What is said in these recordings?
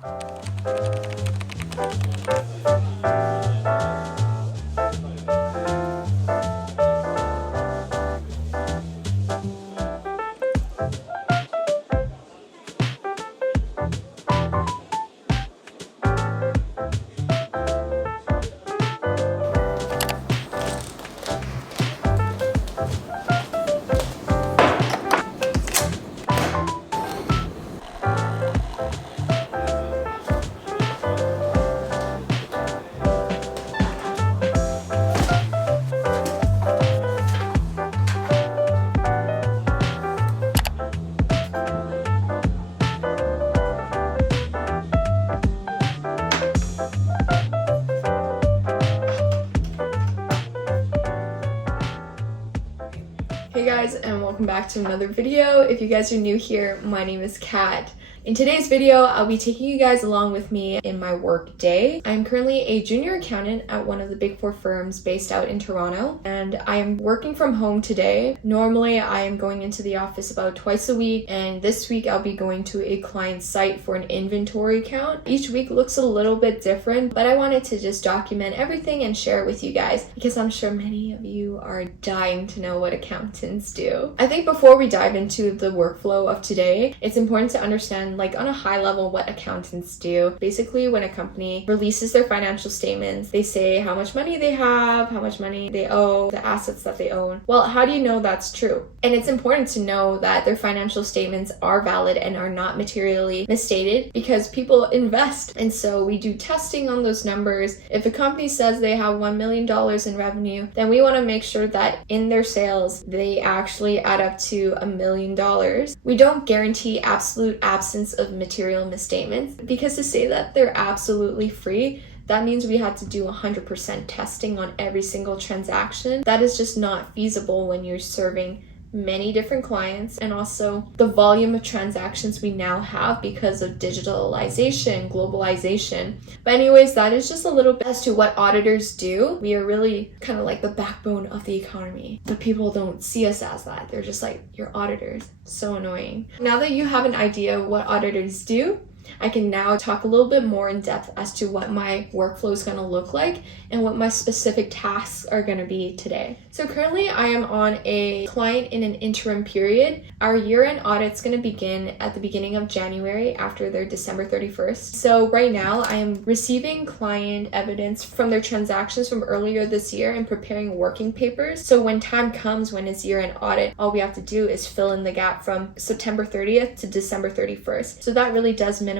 Hey guys, and welcome back to another video. If you guys are new here, my name is Kat. In today's video, I'll be taking you guys along with me in my work day. I'm currently a junior accountant at one of the Big Four firms based out in Toronto, and I am working from home today. Normally, I am going into the office about twice a week, and this week I'll be going to a client site for an inventory count. Each week looks a little bit different, but I wanted to just document everything and share it with you guys because I'm sure many of you are dying to know what accountants do. I think before we dive into the workflow of today, it's important to understand on a high level what accountants do. Basically, when a company releases their financial statements, they say how much money they have, how much money they owe, the assets that they own. Well, how do you know that's true? And it's important to know that their financial statements are valid and are not materially misstated because people invest. And so we do testing on those numbers. If a company says they have $1 million in revenue, then we want to make sure that in their sales, they actually add up to $1 million. We don't guarantee absolute absence of material misstatements because to say that they're absolutely free, that means we had to do 100% testing on every single transaction. That is just not feasible when you're serving many different clients and also the volume of transactions we now have because of digitalization, globalization. But anyways, that is just a little bit as to what auditors do. We are really kind of like the backbone of the economy, but people don't see us as that. They're just like, you're auditors. So annoying. Now that you have an idea of what auditors do, I can now talk a little bit more in depth as to what my workflow is going to look like and what my specific tasks are going to be today. So currently I am on a client in an interim period. Our year-end audit is going to begin at the beginning of January after their December 31st. So right now I am receiving client evidence from their transactions from earlier this year and preparing working papers. So when time comes when it's year-end audit, all we have to do is fill in the gap from September 30th to December 31st. So that really does minimize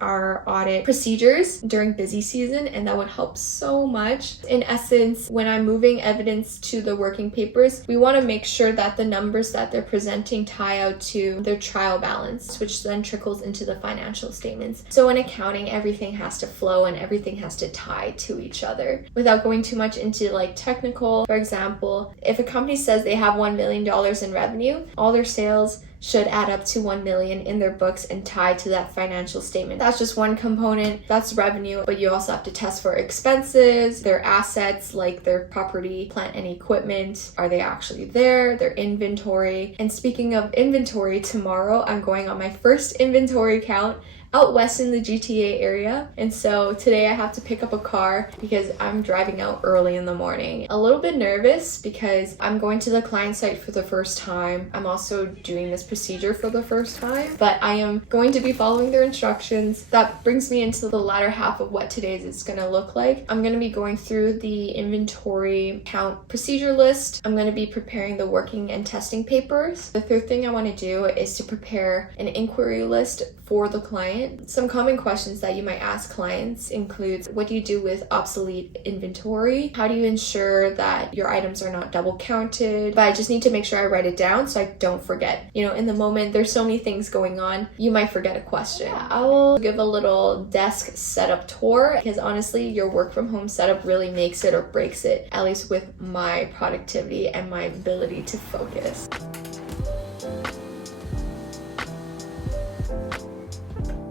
our audit procedures during busy season, and that would help so much. In essence, when I'm moving evidence to the working papers, we want to make sure that the numbers that they're presenting tie out to their trial balance, which then trickles into the financial statements. So in accounting, everything has to flow and everything has to tie to each other. Without going too much into technical, for example, if a company says they have $1 million in revenue, all their sales should add up to 1 million in their books and tie to that financial statement. That's just one component, that's revenue, but you also have to test for expenses, their assets like their property, plant and equipment. Are they actually there? Their inventory. And speaking of inventory, tomorrow I'm going on my first inventory count out west in the GTA area. And so today I have to pick up a car because I'm driving out early in the morning. A little bit nervous because I'm going to the client site for the first time. I'm also doing this procedure for the first time, but I am going to be following their instructions. That brings me into the latter half of what today's is going to look like. I'm going to be going through the inventory count procedure list. I'm going to be preparing the working and testing papers. The third thing I want to do is to prepare an inquiry list for the client. Some common questions that you might ask clients includes, what do you do with obsolete inventory? How do you ensure that your items are not double counted? But I just need to make sure I write it down so I don't forget. In the moment, there's so many things going on, you might forget a question. I will give a little desk setup tour because honestly, your work from home setup really makes it or breaks it, at least with my productivity and my ability to focus.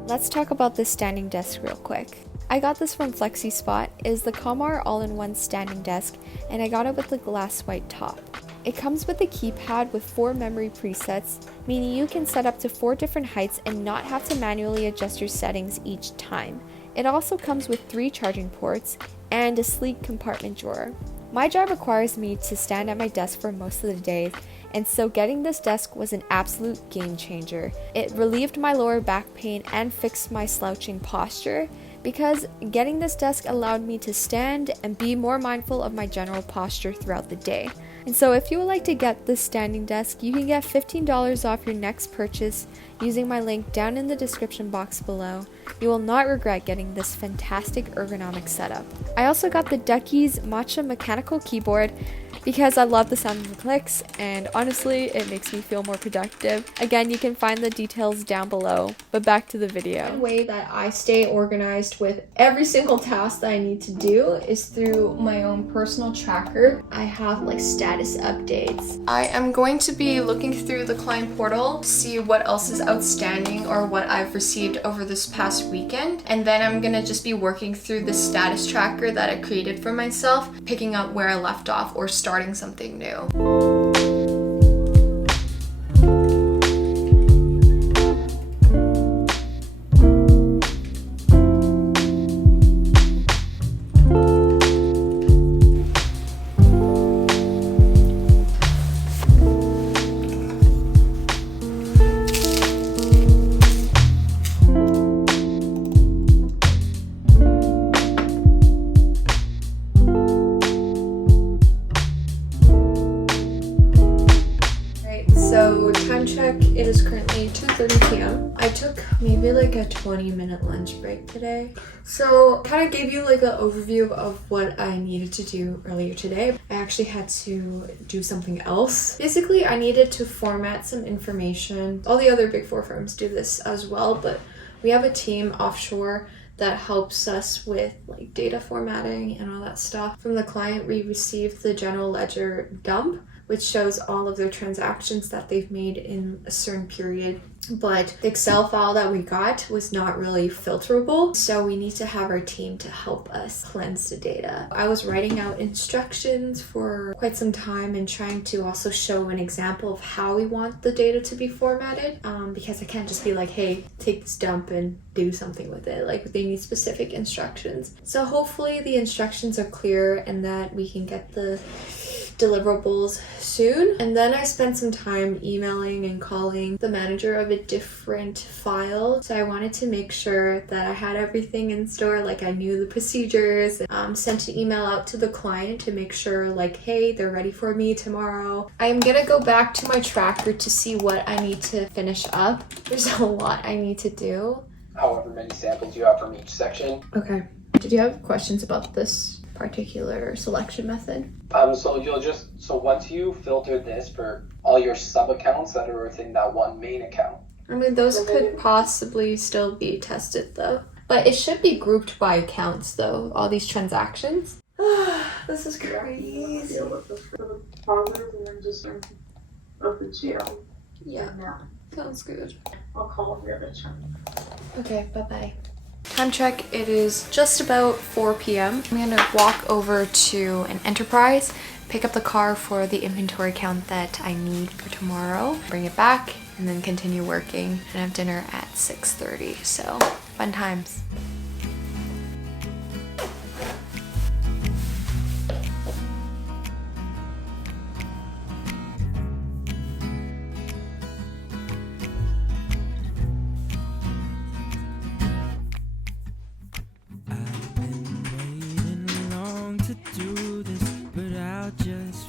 Let's talk about this standing desk real quick. I got this from FlexiSpot. It is the Comar all-in-one standing desk, and I got it with the glass white top. It comes with a keypad with 4 memory presets, meaning you can set up to 4 different heights and not have to manually adjust your settings each time. It also comes with 3 charging ports and a sleek compartment drawer. My job requires me to stand at my desk for most of the day, and so getting this desk was an absolute game changer. It relieved my lower back pain and fixed my slouching posture, because getting this desk allowed me to stand and be more mindful of my general posture throughout the day. And so if you would like to get this standing desk, you can get $15 off your next purchase using my link down in the description box below. You will not regret getting this fantastic ergonomic setup. I also got the Duckies Matcha mechanical keyboard because I love the sound of the clicks, and honestly, it makes me feel more productive. Again, you can find the details down below, but back to the video. One way that I stay organized with every single task that I need to do is through my own personal tracker. I have like status updates. I am going to be looking through the client portal to see what else is outstanding or what I've received over this past weekend, and then I'm gonna just be working through the status tracker that I created for myself, picking up where I left off or starting something new. So time check, it is currently 2:30 p.m. I took maybe like a 20-minute lunch break today. So kind of gave you like an overview of what I needed to do earlier today. I actually had to do something else. Basically, I needed to format some information. All the other Big Four firms do this as well, but we have a team offshore that helps us with like data formatting and all that stuff. From the client, we received the general ledger dump, which shows all of their transactions that they've made in a certain period. But the Excel file that we got was not really filterable, so we need to have our team to help us cleanse the data. I was writing out instructions for quite some time and trying to also show an example of how we want the data to be formatted, because I can't just be like, hey, take this dump and do something with it. Like, they need specific instructions. So hopefully the instructions are clear and that we can get the deliverables soon. And then I spent some time emailing and calling the manager of a different file. So I wanted to make sure that I had everything in store, like I knew the procedures. Sent an email out to the client to make sure like, hey, they're ready for me tomorrow. I'm gonna go back to my tracker to see what I need to finish up. There's a lot I need to do. However many samples you have from each section. Okay. Did you have questions about this particular selection method? So once you filter this for all your sub accounts that are within that one main account. I mean, those could possibly still be tested though. But it should be grouped by accounts though, all these transactions. This is crazy. Positive and then just of the GL. Yeah, sounds good. I'll call the other channel. Okay, bye-bye. Time check, it is just about 4 p.m. I'm gonna walk over to an Enterprise, pick up the car for the inventory count that I need for tomorrow, bring it back, and then continue working and have dinner at 6:30. So, fun times.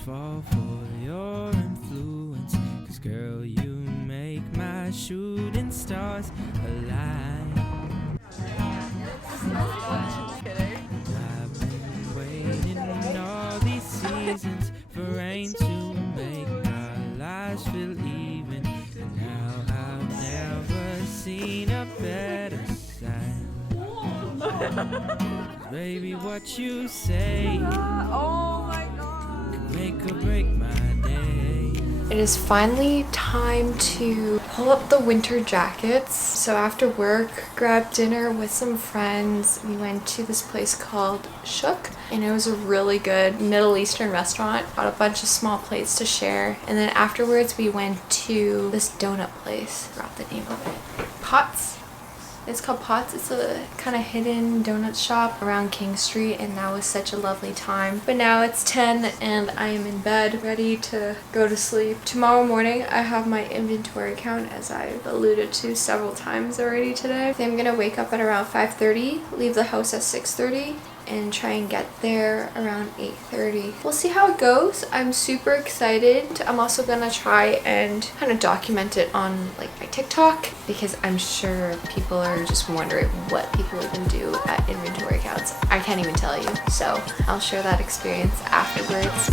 Fall for your influence, 'cause girl, you make my shooting stars alive. I've been waiting all these seasons for rain to make our lives feel even. Now I've never seen a better sign. Baby, what you say? Oh my God. Make or break my day. It is finally time to pull up the winter jackets. So after work, grabbed dinner with some friends. We went to this place called Shook, and it was a really good Middle Eastern restaurant. Got a bunch of small plates to share, and then afterwards we went to this donut place. I forgot the name of it. Pots. It's called Pots. It's a kind of hidden donut shop around King Street, and that was such a lovely time. But now it's 10 and I am in bed ready to go to sleep. Tomorrow morning I have my inventory count, as I've alluded to several times already today. I think I'm gonna wake up at around 5:30, leave the house at 6:30, and try and get there around 8:30. We'll see how it goes. I'm super excited. I'm also gonna try and kind of document it on like my TikTok, because I'm sure people are just wondering what people even do at inventory counts. I can't even tell you. So I'll share that experience afterwards.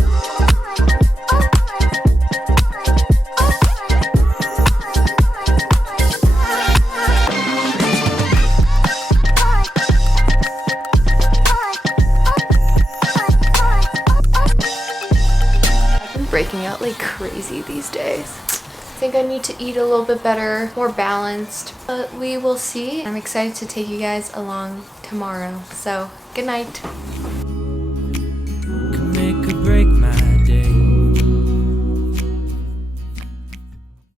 Breaking out like crazy these days. I think I need to eat a little bit better, more balanced, but we will see. I'm excited to take you guys along tomorrow. So, good night.